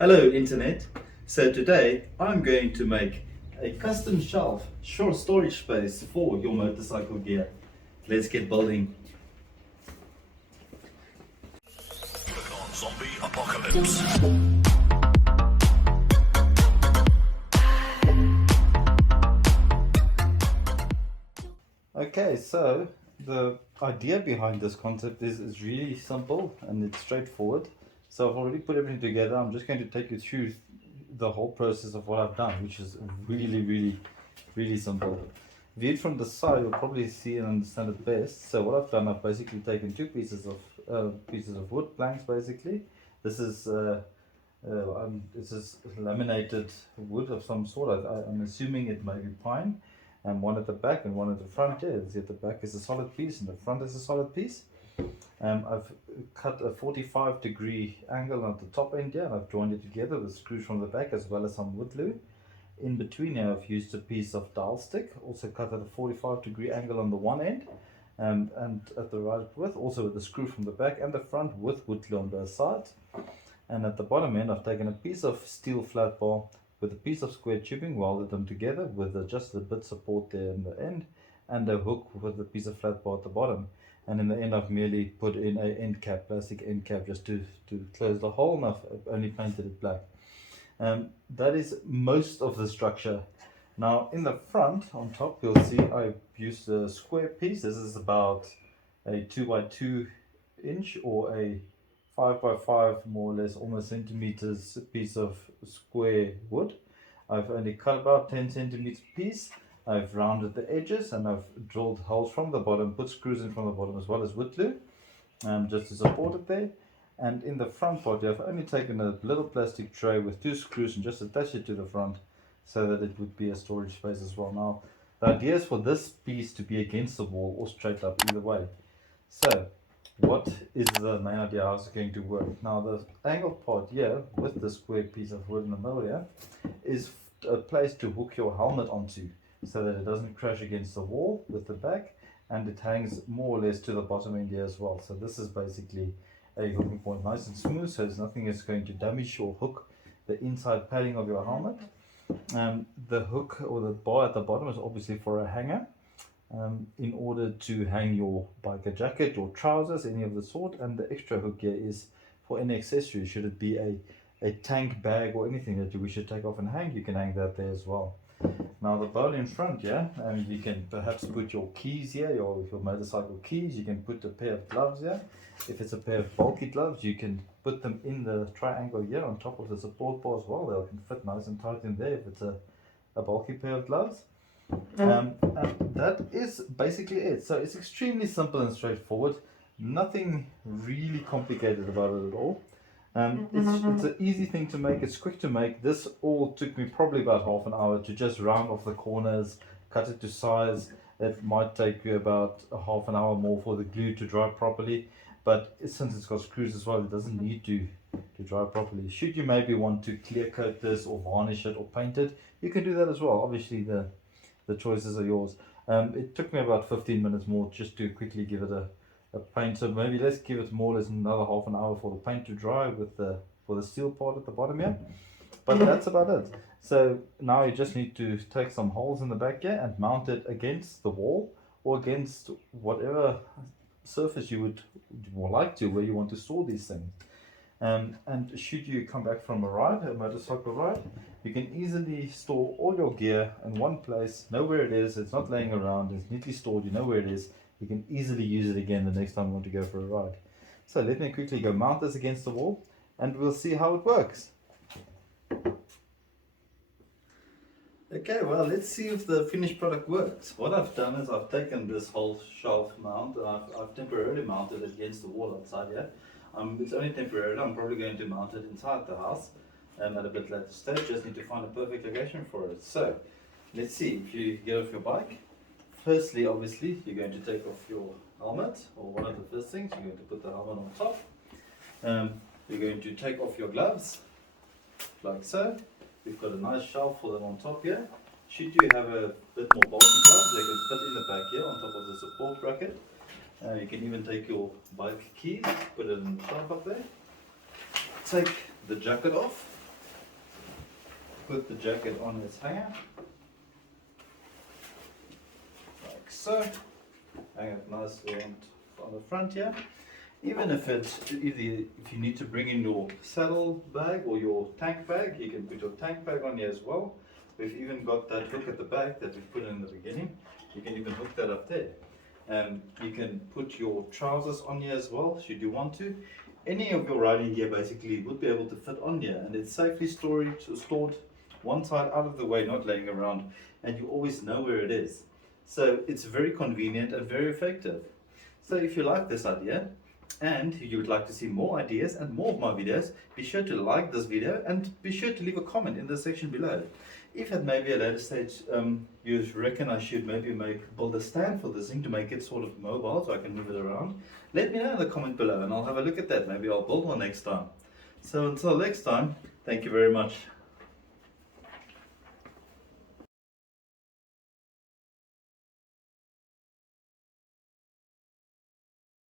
Hello Internet. So today I'm going to make a custom shelf, short storage space for your motorcycle gear. Let's get building. Zombie apocalypse. Okay, so the idea behind this concept is really simple and it's straightforward. So I've already put everything together. I'm just going to take you through the whole process of what I've done, which is really simple. Viewed from the side, you'll probably see and understand it best. So what I've done, I've basically taken two pieces of wood planks. Basically, this is this is laminated wood of some sort. I'm assuming it may be pine. And one at the back and one at the front. Yeah, see at the back is a solid piece and the front is a solid piece. I've cut a 45-degree angle at the top end here, and I've joined it together with screws from the back as well as some wood glue. In between here, I've used a piece of dowel stick, also cut at a 45-degree angle on the one end, and at the right width, also with a screw from the back and the front with wood glue on both sides. And at the bottom end, I've taken a piece of steel flat bar with a piece of square tubing, welded them together with just a bit support there in the end, and a hook with a piece of flat bar at the bottom. And in the end, I've merely put in a end cap, plastic end cap, just to close the hole, and I've only painted it black. That is most of the structure. Now in the front, on top, you'll see I've used a square piece. This is about a 2 by 2 inch or a 5 by 5, more or less, almost centimeters piece of square wood. I've only cut about 10 centimeters piece. I've rounded the edges and I've drilled holes from the bottom, put screws in from the bottom as well as wood glue, just to support it there. And in the front part, I've only taken a little plastic tray with two screws and just attached it to the front so that it would be a storage space as well. Now, the idea is for this piece to be against the wall or straight up, either way. So, what is the main idea? How is it going to work? Now, the angled part here with the square piece of wood in the middle here is a place to hook your helmet onto so that it doesn't crash against the wall with the back, and it hangs more or less to the bottom end here as well. So this is basically a hooking point, nice and smooth, so there's nothing that's going to damage or hook the inside padding of your helmet. The hook or the bar at the bottom is obviously for a hanger, in order to hang your biker jacket or trousers, any of the sort. And the extra hook here is for any accessory. Should it be a tank bag or anything that you wish to take off and hang, you can hang that there as well. Now the bowl in front, yeah, you can perhaps put your keys here, your motorcycle keys. You can put a pair of gloves here. If it's a pair of bulky gloves, you can put them in the triangle here on top of the support bar as well. They can fit nice and tight in there if it's a bulky pair of gloves. And that is basically it. So it's extremely simple and straightforward. Nothing really complicated about it at all. It's an easy thing to make. It's quick to make. This all took me probably about half an hour to just round off the corners, cut it to size. It might take you about a half an hour more for the glue to dry properly. But since it's got screws as well, it doesn't need to dry properly. Should you maybe want to clear coat this or varnish it or paint it, you can do that as well. Obviously the choices are yours. It took me about 15 minutes more just to quickly give it a paint. So maybe let's give it more or less another half an hour for the paint to dry for the steel part at the bottom here. But that's about it. So now you just need to take some holes in the back here and mount it against the wall or against whatever surface you would like to, where you want to store these things. And should you come back from a motorcycle ride, you can easily store all your gear in one place, know where it is, it's not laying around, it's neatly stored, you know where it is, you can easily use it again the next time you want to go for a ride. So let me quickly go mount this against the wall and we'll see how it works. Okay, well, let's see if the finished product works. What I've done is I've taken this whole shelf mount and I've temporarily mounted it against the wall outside here. It's only temporary. I'm probably going to mount it inside the house at a bit later stage. Just need to find a perfect location for it. So let's see. If you get off your bike, firstly, obviously, you're going to take off your helmet, or one of the first things. You're going to put the helmet on top. You're going to take off your gloves, like so. We've got a nice shelf for them on top here. Should you have a bit more bulky gloves, they can fit in the back here on top of the support bracket. You can even take your bike keys, put it in the shelf up there. Take the jacket off. put the jacket on its hanger, like so. Hang it nicely on the front here. Even if if you need to bring in your saddle bag or your tank bag, you can put your tank bag on here as well. We've even got that hook at the back that we put in the beginning. You can even hook that up there. You can put your trousers on here as well, should you want to. Any of your riding gear basically would be able to fit on here, and it's safely stored one side out of the way, not laying around, and you always know where it is. So it's very convenient and very effective. So if you like this idea and you would like to see more ideas and more of my videos, be sure to like this video and be sure to leave a comment in the section below. If at maybe a later stage you reckon I should maybe build a stand for this thing to make it sort of mobile so I can move it around, let me know in the comment below and I'll have a look at that. Maybe I'll build one next time. So until next time, thank you very much.